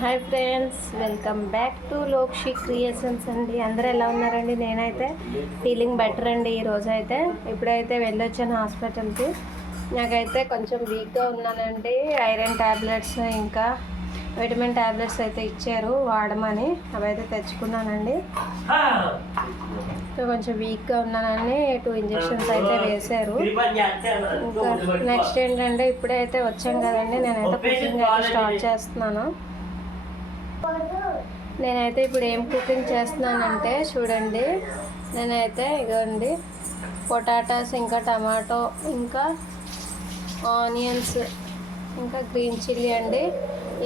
Hi friends, welcome back to Lokshi creations అండి. అందరూ ఎలా ఉన్నారండి? నేనైతే ఫీలింగ్ బెటర్ అండి. ఈరోజు అయితే ఇప్పుడైతే వెళ్ళొచ్చాను హాస్పిటల్కి. నాకైతే కొంచెం వీక్గా ఉన్నానండి. ఐరన్ ట్యాబ్లెట్స్ ఇంకా విటమిన్ ట్యాబ్లెట్స్ అయితే ఇచ్చారు వాడమని, అవి అయితే తెచ్చుకున్నానండి. కొంచెం వీక్గా ఉన్నానని 2 ఇంజెక్షన్స్ అయితే వేశారు. ఇంకా నెక్స్ట్ ఏంటంటే ఇప్పుడైతే వచ్చాం కదండి, నేనైతే కుకింగ్ అయితే స్టార్ట్ చేస్తున్నాను. నేనైతే ఇప్పుడు ఏం కుకింగ్ చేస్తున్నానంటే చూడండి, నేనైతే ఇదిగోండి పొటాటోస్ ఇంకా టమాటో ఇంకా ఆనియన్స్ ఇంకా గ్రీన్ చిల్లీ అండి,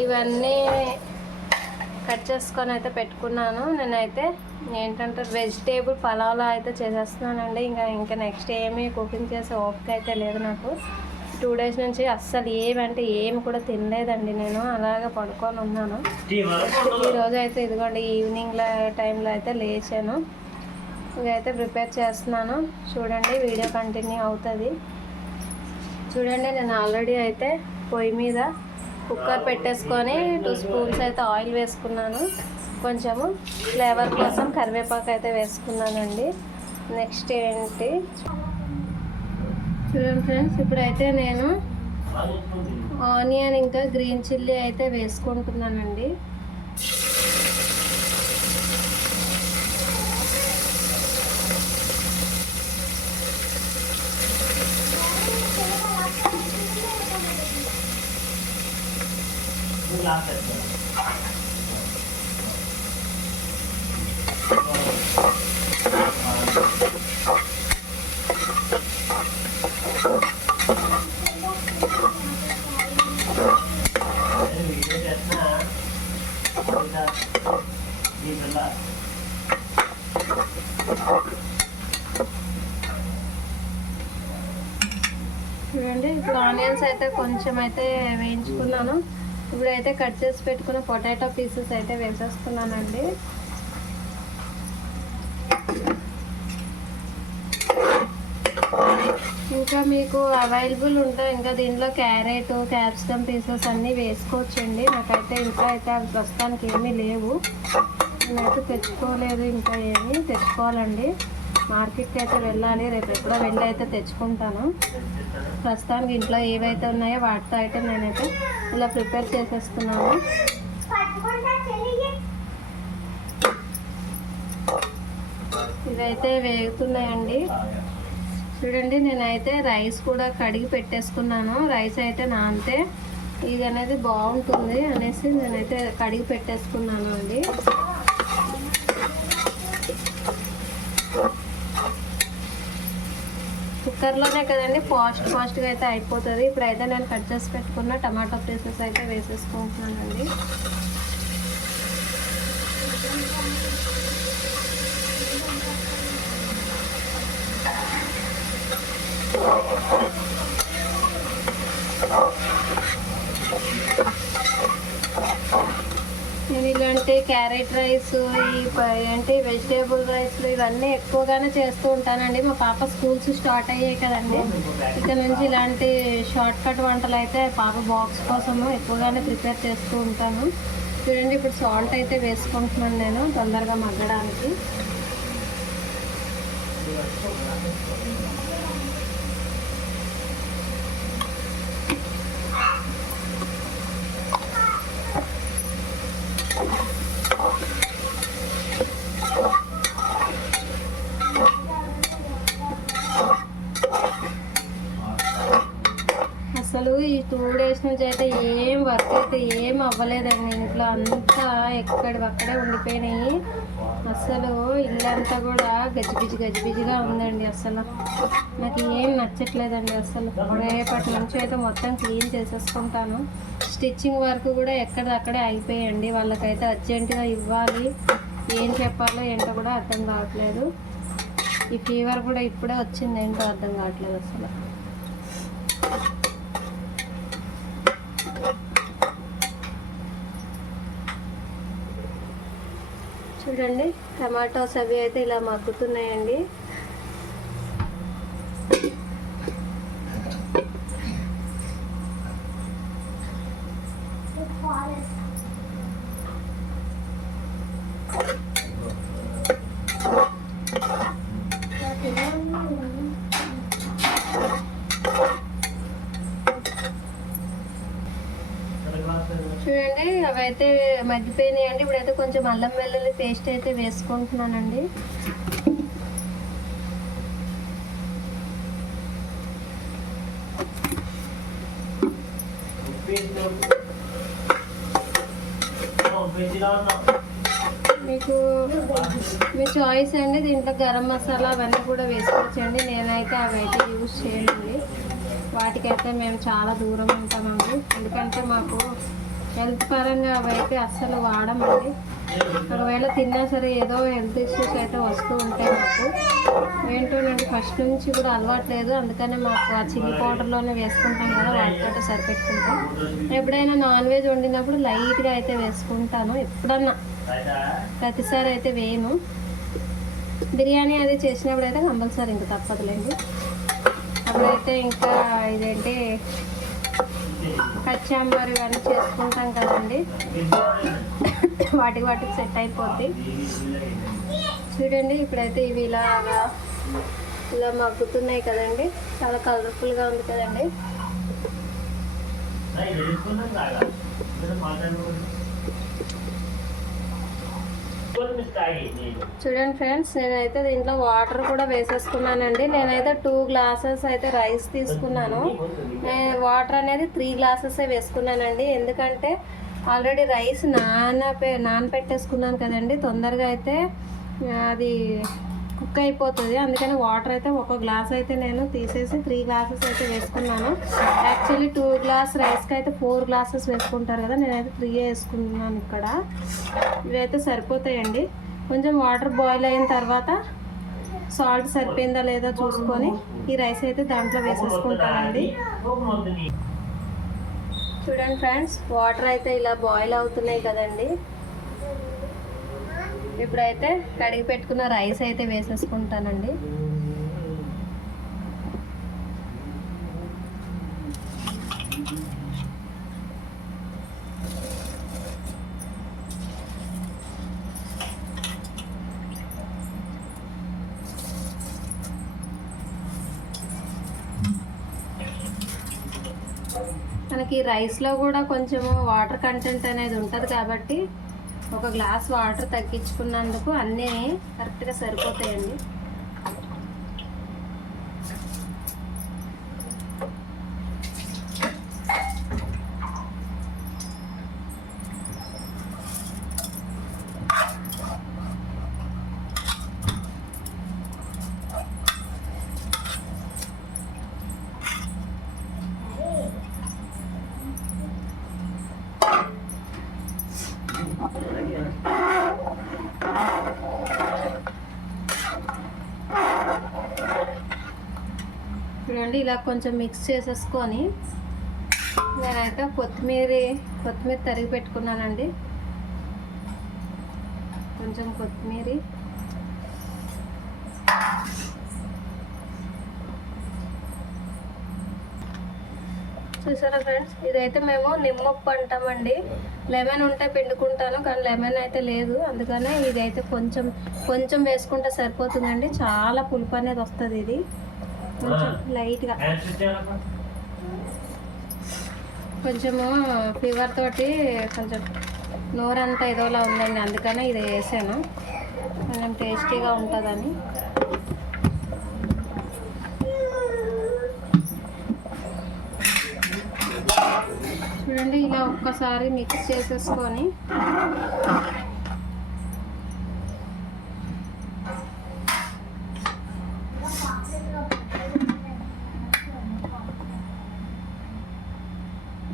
ఇవన్నీ కట్ చేసుకొని అయితే పెట్టుకున్నాను. నేనైతే ఏంటంటే వెజిటేబుల్ పలావ్లో అయితే చేసేస్తున్నానండి. ఇంకా నెక్స్ట్ ఏమీ కుకింగ్ చేసే ఓపిక అయితే లేదు నాకు. 2 డేస్ నుంచి అస్సలు ఏమి కూడా తినలేదండి. నేను అలాగ పడుకొని ఉన్నాను. ఈరోజు అయితే ఇదిగోండి ఈవినింగ్ టైంలో అయితే లేచాను. ఇదైతే ప్రిపేర్ చేస్తున్నాను. చూడండి, వీడియో కంటిన్యూ అవుతుంది. చూడండి, నేను ఆల్రెడీ అయితే పొయ్యి మీద కుక్కర్ పెట్టేసుకొని 2 స్పూన్స్ అయితే ఆయిల్ వేసుకున్నాను. కొంచెము ఫ్లేవర్ కోసం కరివేపాకు అయితే వేసుకున్నానండి. నెక్స్ట్ ఏంటి చూడండి ఫ్రెండ్స్, ఇప్పుడైతే నేను ఆనియన్ ఇంకా గ్రీన్ చిల్లీ అయితే వేసుకుంటున్నానండి. చూడండి, ఇప్పుడు ఆనియన్స్ అయితే కొంచెం అయితే వేయించుకున్నాను. ఇప్పుడైతే కట్ చేసి పెట్టుకున్న పొటాటో పీసెస్ అయితే వేసేస్తున్నానండి. ఇంకా మీకు అవైలబుల్ ఉంటాయి, ఇంకా దీంట్లో క్యారెట్ క్యాప్సికమ్ పీసెస్ అన్నీ వేసుకోవచ్చండి. నాకైతే ఇంట్లో అయితే అవి ప్రస్తుతానికి ఏమీ లేవు, నేనైతే తెచ్చుకోలేదు. ఇంకా ఏమీ తెచ్చుకోవాలండి, మార్కెట్కి అయితే వెళ్ళాలి. రేపు ఎప్పుడో వెళ్ళి అయితే తెచ్చుకుంటాను. ప్రస్తుతానికి ఇంట్లో ఏవైతే ఉన్నాయో వాటితో అయితే నేనైతే ఇలా ప్రిపేర్ చేసేస్తున్నాను. ఇవైతే వేగుతున్నాయండి. చూడండి, నేనైతే రైస్ కూడా కడిగి పెట్టేసుకున్నాను. రైస్ అయితే నానితే ఇది అనేది బాగుంటుంది అనేసి నేనైతే కడిగి పెట్టేసుకున్నాను అండి. కుక్కర్లోనే కదండి, ఫాస్ట్గా అయితే అయిపోతుంది. ఇప్పుడైతే నేను కట్ చేసి పెట్టుకున్న టమాటో పీసెస్ అయితే వేసేసుకుంటున్నానండి. నేను ఇలాంటి క్యారెట్ రైస్ ఏంటి వెజిటేబుల్ రైస్లు ఇవన్నీ ఎక్కువగానే చేస్తూ ఉంటానండి. మా పాప స్కూల్స్ స్టార్ట్ అయ్యాయి కదండి, ఇక్కడ నుంచి ఇలాంటి షార్ట్ కట్ వంటలు అయితే పాప బాక్స్ కోసము ఎక్కువగానే ప్రిపేర్ చేస్తూ ఉంటాను. చూడండి, ఇప్పుడు సాల్ట్ అయితే వేసుకుంటున్నాను నేను తొందరగా మగ్గడానికి. అసలు ఈ 2 డేస్ నుంచి అయితే ఏం వర్క్ అయితే ఏం అవ్వలేదండి. ఇంట్లో అంతా ఎక్కడివక్కడే ఉండిపోయినాయి. అసలు ఇల్లంతా కూడా గజిబిజిగా ఉందండి. అసలు నాకు ఏం నచ్చట్లేదండి. అసలు రేపటి నుంచి అయితే మొత్తం క్లీన్ చేసేసుకుంటాను. స్టిచ్చింగ్ వర్క్ కూడా ఎక్కడక్కడే అయిపోయాయండి. వాళ్ళకైతే అర్జెంటుగా ఇవ్వాలి, ఏం చెప్పాలో ఏంటో కూడా అర్థం కావట్లేదు. ఈ ఫీవర్ కూడా ఇప్పుడే వచ్చింది, ఏంటో అర్థం కావట్లేదు అసలు. చూడండి, టమాటోస్ అవి అయితే ఇలా మగ్గుతున్నాయండి. చూడండి అవి అయితే మగ్గిపోయినాయండి. ఇప్పుడైతే కొంచెం అల్లం వెల్లుల్లి పేస్ట్ అయితే వేసుకుంటున్నానండి. మీకు మీ చాయిస్ అండి. దీంట్లో గరం మసాలా అవన్నీ కూడా వేసుకోవచ్చండి. నేనైతే అవి అయితే యూజ్ చేయండి. వాటికైతే మేము చాలా దూరం ఉంటామండి. ఎందుకంటే మాకు హెల్త్ పరంగా అవి అయితే అస్సలు వాడమండి. ఒకవేళ తిన్నా సరే ఏదో హెల్త్ ఇష్యూస్ అయితే వస్తూ ఉంటాయి మాకు. ఏంటోనండి ఫస్ట్ నుంచి కూడా అలవాట్లేదు. అందుకనే మాకు ఆ చిల్లీ పౌడర్లోనే వేసుకుంటాం కదా, వాటితో సరిపెట్టుకుంటాం. ఎప్పుడైనా నాన్ వెజ్ వండినప్పుడు లైట్గా అయితే వేసుకుంటాను. ఎప్పుడన్నా, ప్రతిసారి అయితే వేయను. బిర్యానీ అది చేసినప్పుడు అయితే కంపల్సరీ ఇంకా తప్పదులేండి. అప్పుడైతే ఇంకా ఇదేంటి కచ్చాంబర్ ఇవన్నీ చేసుకుంటాం కదండి, వాటికి సెట్ అయిపోద్ది. చూడండి ఇప్పుడైతే ఇవి ఇలా మగ్గుతున్నాయి కదండి. చాలా కలర్ఫుల్గా ఉంది కదండి. చూడండి ఫ్రెండ్స్, నేనైతే దీంట్లో వాటర్ కూడా వేసేసుకున్నానండి. నేనైతే 2 గ్లాసెస్ అయితే రైస్ తీసుకున్నాను. వాటర్ అనేది 3 గ్లాసెస్ వేసుకున్నానండి. ఎందుకంటే ఆల్రెడీ రైస్ నానపెట్టేసుకున్నాను కదండి. తొందరగా అయితే అది కుక్ అయిపోతుంది. అందుకని వాటర్ అయితే 1 గ్లాస్ అయితే నేను తీసేసి 3 గ్లాసెస్ అయితే వేసుకున్నాను. యాక్చువల్లీ 2 గ్లాస్ రైస్కి అయితే 4 గ్లాసెస్ వేసుకుంటారు కదా, నేనైతే 3 వేసుకున్నాను. ఇక్కడ ఇవైతే సరిపోతాయండి. కొంచెం వాటర్ బాయిల్ అయిన తర్వాత సాల్ట్ సరిపోయిందా లేదా చూసుకొని ఈ రైస్ అయితే దాంట్లో వేసేసుకుంటానండి. చూడండి ఫ్రెండ్స్, వాటర్ అయితే ఇలా బాయిల్ అవుతున్నాయి కదండి. ఇప్పుడైతే కడిగి పెట్టుకున్న రైస్ అయితే వేసేసుకుంటానండి. మనకి రైస్లో కూడా కొంచెము వాటర్ కంటెంట్ అనేది ఉంటుంది కాబట్టి 1 గ్లాస్ వాటర్ తగ్గించుకున్నందుకు అన్నీ కరెక్ట్గా సరిపోతాయండి. చూడండి ఇలా కొంచెం మిక్స్ చేసేసుకొని నేనైతే కొత్తిమీర తరిగి పెట్టుకున్నానండి. కొంచెం కొత్తిమీర, చూసారా ఫ్రెండ్స్, ఇదైతే మేము నిమ్మప్పు అంటామండి. లెమన్ ఉంటే పిండుకుంటాను, కానీ లెమన్ అయితే లేదు. అందుకనే ఇదైతే కొంచెం వేసుకుంటే సరిపోతుందండి. చాలా పులుపు అనేది వస్తుంది. ఇది కొంచెం లైట్గా, కొంచెము ఫీవర్ తోటి కొంచెం నోరంతా ఏదోలా ఉందండి. అందుకనే ఇది వేసాను, కొంచెం టేస్టీగా ఉంటుందని. చూడండి ఇలా ఒక్కసారి మిక్స్ చేసేసుకొని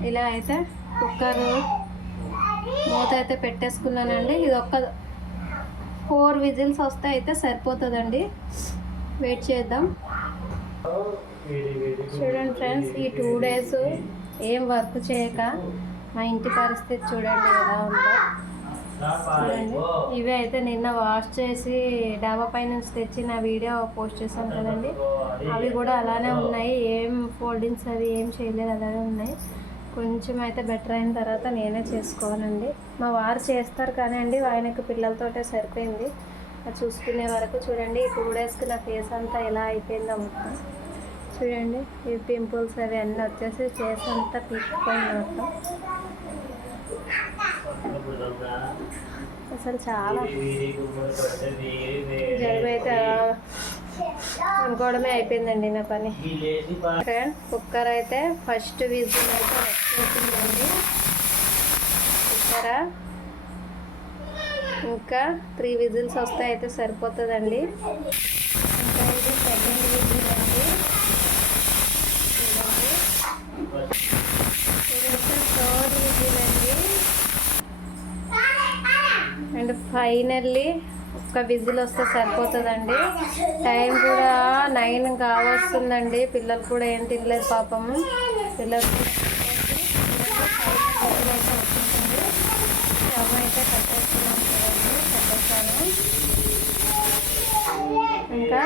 ఇలా అయితే కుక్కర్ మూత అయితే పెట్టేసుకున్నానండి. ఇది 4 విజిల్స్ వస్తే అయితే సరిపోతుందండి. వెయిట్ చేద్దాం. చూడండి ఫ్రెండ్స్, ఈ 2 డేస్ ఏం వర్క్ చేయక మా ఇంటి పరిస్థితి చూడండి ఎలా ఉందో. చూడండి, ఇవి అయితే నిన్న వాష్ చేసి డాబా పై నుంచి తెచ్చిన వీడియో పోస్ట్ చేశాను కదండి, అవి కూడా అలానే ఉన్నాయి. ఏం ఫోల్డింగ్స్ అది ఏం చేయలేదు, అలానే ఉన్నాయి. కొంచెం అయితే బెటర్ అయిన తర్వాత నేనే చేసుకోవాలండి. మా వారు చేస్తారు కానీ అండి ఆయనకు పిల్లలతోటే సరిపోయింది. అది చూసుకునే వరకు చూడండి. ఈ 2 డేస్కి నా ఫేస్ అంతా ఎలా అయిపోయిందో మొత్తం చూడండి. ఈ పింపుల్స్ అవి అన్నీ వచ్చేసి ఫేస్ అంతా పీక్కుపోయింది మొత్తం. అసలు చాలా జలుబు అయితే అనుకోవడమే అయిపోయిందండి నా పని. కుక్కర్ అయితే ఫస్ట్ విజిల్ అయితే వచ్చేసిందండి. కుక్కర్ ఇంకా 3 విజిల్స్ వస్తే అయితే సరిపోతుందండి. ఇంకా ఇది సెకండ్ విజిల్ అండి. ఇదైతే థర్డ్ విజిల్ అండి. అండ్ ఫైనల్లీ ఒక్క విజిల్ వస్తే సరిపోతుందండి. టైం కూడా 9 కావస్తుందండి. పిల్లలు కూడా ఏం తినలేదు పాపము. పిల్లలు స్టవ్ అయితే కట్టేస్తున్నాం చూడండి. కట్టేస్తాను. ఇంకా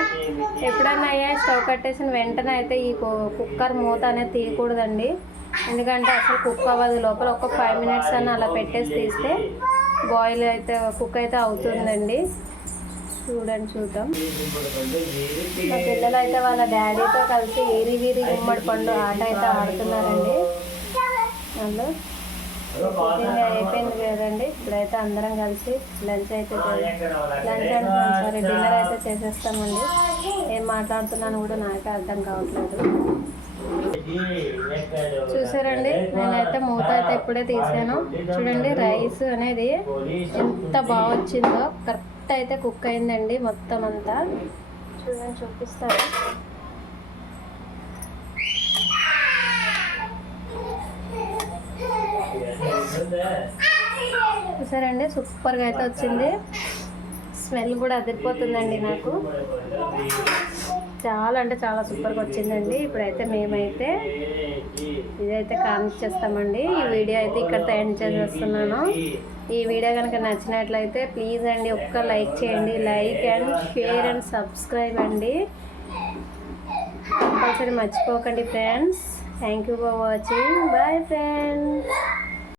ఎప్పుడన్నా స్టవ్ కట్టేసిన వెంటనే అయితే ఈ కుక్కర్ మూత అనేది తీయకూడదండి. ఎందుకంటే అసలు కుక్ అవ్వదు. లోపల ఒక 5 మినిట్స్ అని అలా పెట్టేసి తీస్తే బాయిల్ అయితే కుక్ అయితే అవుతుందండి. చూద్దాం. మా పిల్లలు అయితే వాళ్ళ డాడీతో కలిసి వీరి గుమ్మడి పండు ఆట అయితే ఆడుతున్నారండి. వాళ్ళు కుకింగ్ అయిపోయింది కదండి. ఇప్పుడైతే అందరం కలిసి లంచ్ అంటే డిన్నర్ అయితే చేసేస్తామండి. ఏం మాట్లాడుతున్నాను కూడా నాకే అర్థం కావట్లేదు. చూసారండి, నేనైతే మూత అయితే ఇప్పుడే తీసాను. చూడండి రైస్ అనేది ఎంత బాగా వచ్చిందో. కరెక్ట్ అయితే కుక్ అయిందండి మొత్తం అంతా. చూడండి చూపిస్తాను. చూసారండి సూపర్గా అయితే వచ్చింది. స్మెల్ కూడా అదిరిపోతుందండి నాకు. చాలా అంటే చాలా సూపర్గా వచ్చిందండి. ఇప్పుడైతే మేమైతే ఇదైతే కానిచ్చేస్తామండి. ఈ వీడియో అయితే ఇక్కడితో ఎండ్ చేసేస్తున్నాను. ఈ వీడియో కనుక నచ్చినట్లయితే ప్లీజ్ అండి ఒక్క లైక్ చేయండి. Like and share and subscribe అండి కంపల్సరీ మర్చిపోకండి friends. Thank you for watching. Bye friends.